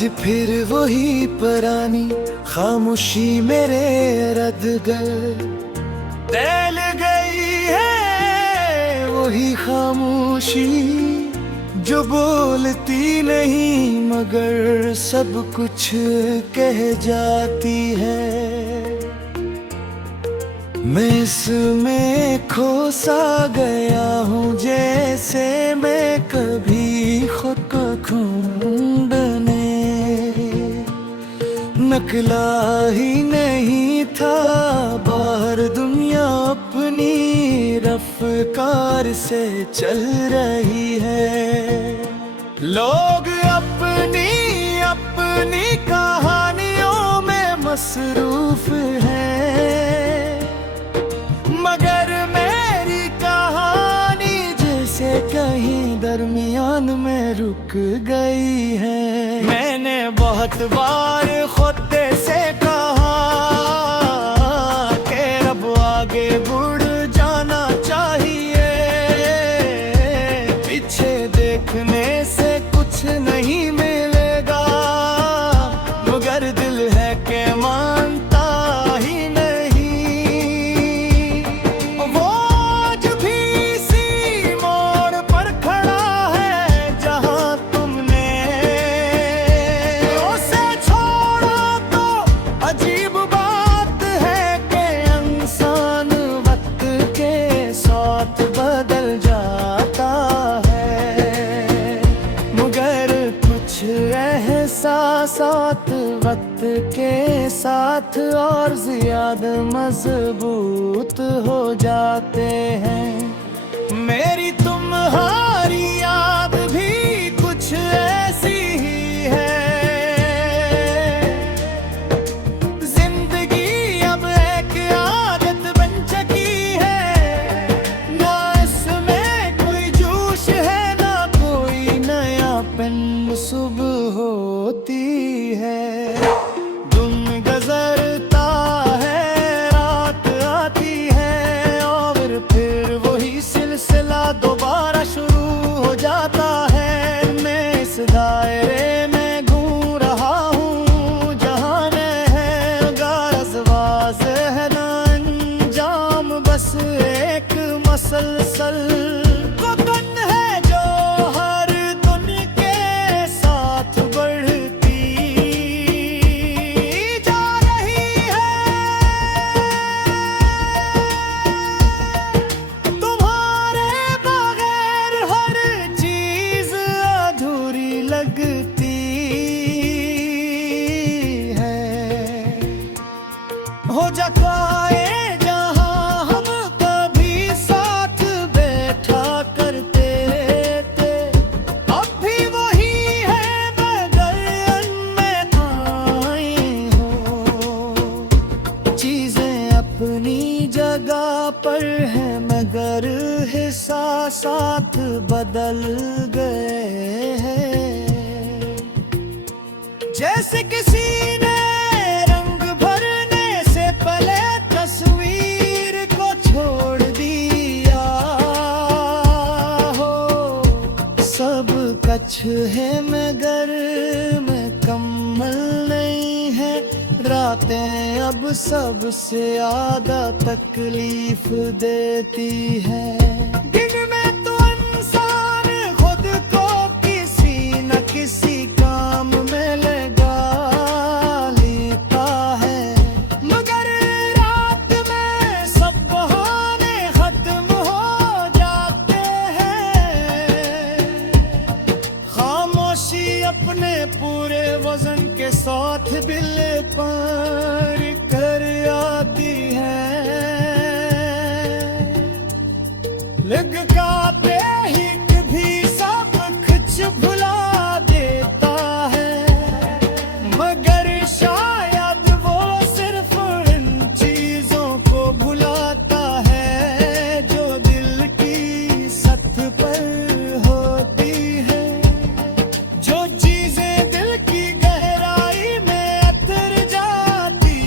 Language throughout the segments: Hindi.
आज फिर वही पुरानी खामोशी मेरे रदगल तैल गई है। वही खामोशी जो बोलती नहीं मगर सब कुछ कह जाती है। मैं इसमें खो सा गया हूँ जैसे मैं कभी खुद को ढूंढने निकला ही नहीं था बाहर। दुनिया अपनी रफ्तार से चल रही है। लोग अपनी अपनी कहानियों में मसरूफ हैं, मगर मेरी कहानी जैसे कहीं दरमियान में रुक गई है। मैंने बहुत बार खुद से कहा कि अब आगे बढ़ जाना चाहिए, पीछे देखने से कुछ नहीं मिलेगा, मगर दिल है कि मानता ही नहीं। वो आज भी इसी मोड़ पर खड़ा है जहां तुमने उसे छोड़ा। तो अजीब बात है कि इंसान वक्त के साथ बदल जाता है, मगर कुछ एहसासात वक्त के साथ और ज्यादा मजबूत हो जाते हैं। मेरी तुम्हारी याद भी कुछ ऐसी ही है। जिंदगी अब एक आदत बन चुकी है, ना इसमें कोई जोश है ना कोई नया पन सुबह होती है। दिन गुजरता है, रात आती है और फिर वही सिलसिला दोबारा शुरू हो जाता है। मैं इस दायरे में घूम रहा हूँ जहाँ है गारज़वाज़ है ना अंजाम, बस एक मसलसल पतन है जो हर दिन के साथ बढ़ती जा रही है। तुम्हारे बगैर हर चीज अधूरी लगती है। हो जाए जहां हम कभी साथ बैठा करते थे, अब भी वही है मगर उनमें आई हो। चीजें अपनी जगह पर है मगर एहसासात बदल गए हैं। जैसे किसी ने रंग भरने से पहले तस्वीर को छोड़ दिया हो। सब कच्छ है मगर मुकम्मल नहीं है। रातें अब सबसे ज्यादा तकलीफ देती है। दिन में तो इंसान खुद को किसी न किसी काम में लगा लेता है, मगर रात में सब बहाने खत्म हो जाते हैं। खामोशी अपने पूरे वजन के साथ बिल पर कर आती है। लग का बेहिक भी सब कुछ भुला देता है, मगर शायद वो सिर्फ इन चीजों को भुलाता है जो दिल की सतह पर होती है। जो चीजें दिल की गहराई में उतर जाती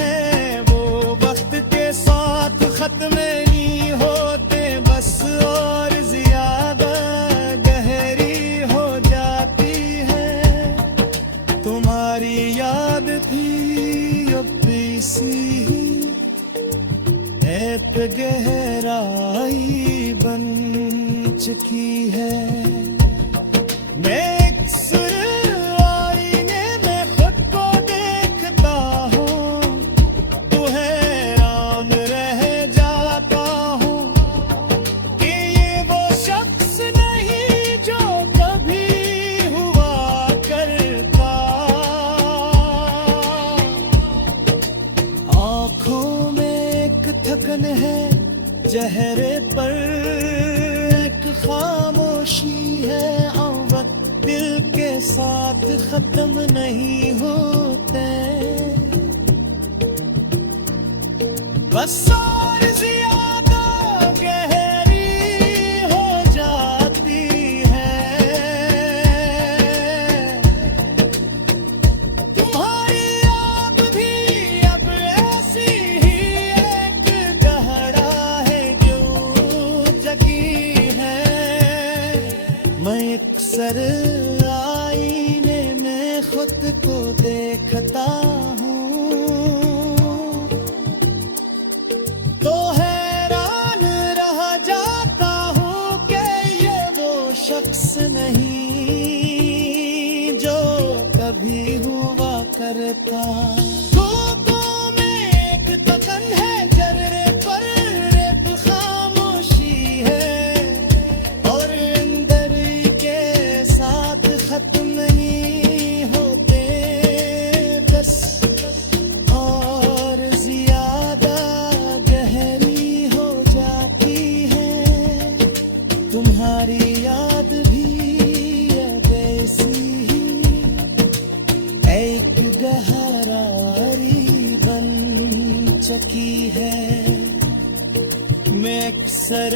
है वो वक्त के साथ खत्म नहीं होते, बस और ज्यादा गहरी हो जाती है। गहराई बन चुकी है। मैं एक सुर आईने में खुद को देखता हूँ, तू हैरान रह जाता हूँ कि ये वो शख्स नहीं जो कभी हुआ करता। आँखों में एक थकन है, चेहरे पर एक खामोशी है, और वक्त दिल के साथ खत्म नहीं होते, बस और ज्यादा गहरी हो जाती है। तुम्हारी याद भी अब ऐसी ही एक गहरा है जो जगी है। मैं अक्सर आईने में खुद को देखता हूँ, तो हैरान रह जाता हूँ कि ये वो शख्स नहीं जो कभी हुआ करता। धूपों में एक तकन है, जर्रे पर एक खामोशी है, और अंदर के साथ खत्म नहीं होते, बस और ज्यादा गहरी हो जाती है। तुम्हारी याद भी अब ऐसी ही एक गहराई बन चुकी है। मैं अक्सर